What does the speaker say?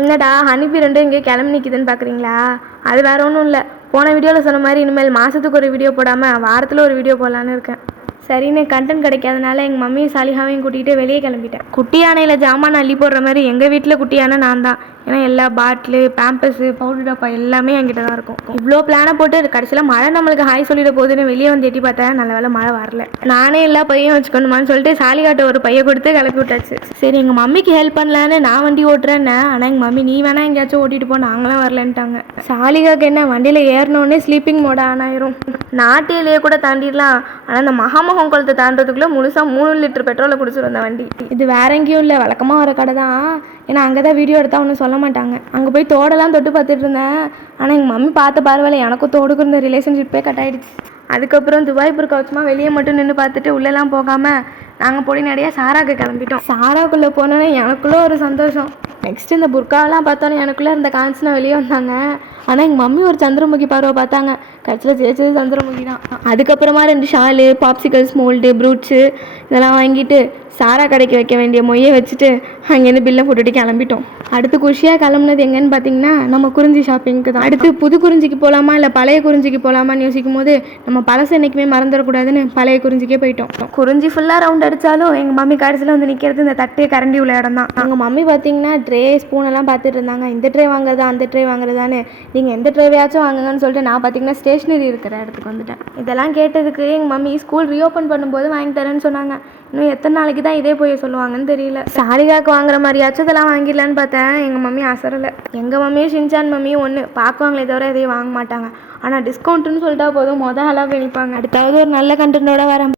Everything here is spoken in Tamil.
என்னடா ஹனிபி ரெண்டும் இங்கே கிளம்பி நிற்கிதுன்னு பார்க்குறீங்களா? அது வேற ஒன்றும் இல்லை. போன வீடியோவில் சொன்ன மாதிரி இனிமேல் மாதத்துக்கு ஒரு வீடியோ போடாமல் வாரத்தில் ஒரு வீடியோ போடலான்னு இருக்கேன். சரின்னு கண்டென்ட் கிடைக்காதனால எங்கள் மம்மியும் சாலிஹாவையும் கூட்டிகிட்டு வெளியே கிளம்பிட்டேன். குட்டி யானையில் ஜாமான் அள்ளி போடுற மாதிரி எங்கள் வீட்டில் குட்டி யானை நான் தான். ஏன்னா எல்லா பாட்டிலு, பேம்பஸு, பவுடர் டப்பா எல்லாமே என்கிட்ட தான் இருக்கும். இவ்வளோ பிளானை போட்டு கடைசியில் மழை நம்மளுக்கு ஹாய் சொல்லிட போகுதுன்னு வெளியே வந்து எட்டி பார்த்தேன். நல்ல வேலை மழை வரல. நானே எல்லா பையன் வச்சுக்கணுமான்னு சொல்லிட்டு சாலிகாட்ட ஒரு பையை கொடுத்து கிளப்பி விட்டாச்சு. சரி எங்கள் மம்மிக்கு ஹெல்ப் பண்ணலான்னு நான் வண்டி ஓட்டுறேன்னு. ஆனால் எங்கள் மம்மி நீ வேணா எங்கேயாச்சும் ஓட்டிகிட்டு போ, நாங்களாம் வரலன்ட்டாங்க. சாலிகாக்கு என்ன வண்டியில் ஏறினோடனே ஸ்லீப்பிங் மோட ஆன் ஆயிரும். நாட்டிலேயே கூட தாண்டிடலாம். ஆனால் அந்த மகாமகம் குளத்தை தாண்டதுக்குள்ளே முழுசாக 3 லிட்டர் பெட்ரோலை குடிச்சிடும் அந்த வண்டி. இது வேற எங்கேயும் இல்லை, வழக்கமாக வர கடை தான். ஏன்னா அங்கே தான் வீடியோ எடுத்தால் ஒன்றும் சொல்ல மாட்டாங்க. அங்கே போய் தோடெல்லாம் தொட்டு பார்த்துட்டு இருந்தேன். ஆனால் எங்கள் மம்மி பார்த்த பரவாயில்ல, எனக்கும் தோடுக்கு இருந்த ரிலேஷன்ஷிப்பே கட் ஆகிடுச்சு. அதுக்கப்புறம் துபாய் கவுச்சமா வெளியே மட்டும் நின்று பார்த்துட்டு உள்ளெல்லாம் போகாமல் நாங்கள் பொடி நிறையா சாராக்கு கிளம்பிட்டோம். சாராக்குள்ளே போனோன்னே எனக்குள்ளே ஒரு சந்தோஷம். நெக்ஸ்ட் இந்த புர்காவெல்லாம் பார்த்தோன்னே எனக்குள்ளே இருந்த கான்ஸ்னா வெளியே வந்தாங்க. ஆனால் எங்கள் மம்மி ஒரு சந்திரமுகி பார்வை பார்த்தாங்க. கடைசியில் ஜெயிச்சது சந்திரமுகி தான். அதுக்கப்புறமா 2 ஷாலு, பாப்சிகல்ஸ், மோல்டு, ப்ரூட்ஸு இதெல்லாம் வாங்கிட்டு சாரா கடைக்கு வைக்க வேண்டிய மொய்யை வச்சுட்டு அங்கேருந்து பில்லை போட்டுட்டு கிளம்பிட்டோம். அடுத்து குஷியாக கிளம்புனது எங்கன்னு பார்த்தீங்கன்னா நம்ம குறிஞ்சி ஷாப்பிங்க்கு தான். அடுத்து புது குறிஞ்சிக்கு போகலாமா இல்லை பழைய குறிஞ்சிக்கு போகலாமான்னு யோசிக்கும் போது நம்ம பழசு என்றைக்குமே மறந்துடக்கூடாதுன்னு பழைய குறிஞ்சிக்கே போயிட்டோம். குறிஞ்சி ஃபுல்லாக ரவுண்ட் அடித்தாலும் எங்கள் மம்மி கடைசியில் வந்து நிற்கிறது இந்த தட்டு கரண்டி உள்ள இடம் தான். எங்கள் மம்மி பார்த்தீங்கன்னா ட்ரே ஸ்பூனெல்லாம் பார்த்துட்டு இருந்தாங்க. இந்த ட்ரே வாங்குறதா அந்த ட்ரே வாங்குறதான்னு. நீங்கள் எந்த ட்ரேவையாச்சும் வாங்குங்கன்னு சொல்லிட்டு நான் பார்த்தீங்கன்னா ஸ்டேஷ்னரி இருக்கிற இடத்துக்கு வந்துட்டேன். இதெல்லாம் கேட்டதுக்கு எங்கள் மம்மி ஸ்கூல் ரீஓப்பன் பண்ணும்போது வாங்கி தரேன்னு சொன்னாங்க. இன்னும் எத்தனை நாளைக்கு தான் இதே போய் சொல்லுவாங்கன்னு தெரியல. சாரிகாக்கு வாங்குற மாதிரியாச்சும் இதெல்லாம் வாங்கிடலான்னு பார்த்தேன். எங்கள் மம்மி அசரலை. எங்கள் மம்மியும் ஷின்சான் மம்மியும் ஒன்று பார்க்குவாங்களே தவிர எதையும் வாங்க மாட்டாங்க. ஆனால் டிஸ்கவுண்ட்டுன்னு சொல்லிட்டா போதும் ஆளாக போய் நிற்பாங்க. அடுத்தாவது ஒரு நல்ல கண்டென்ட்டோட வரேன்.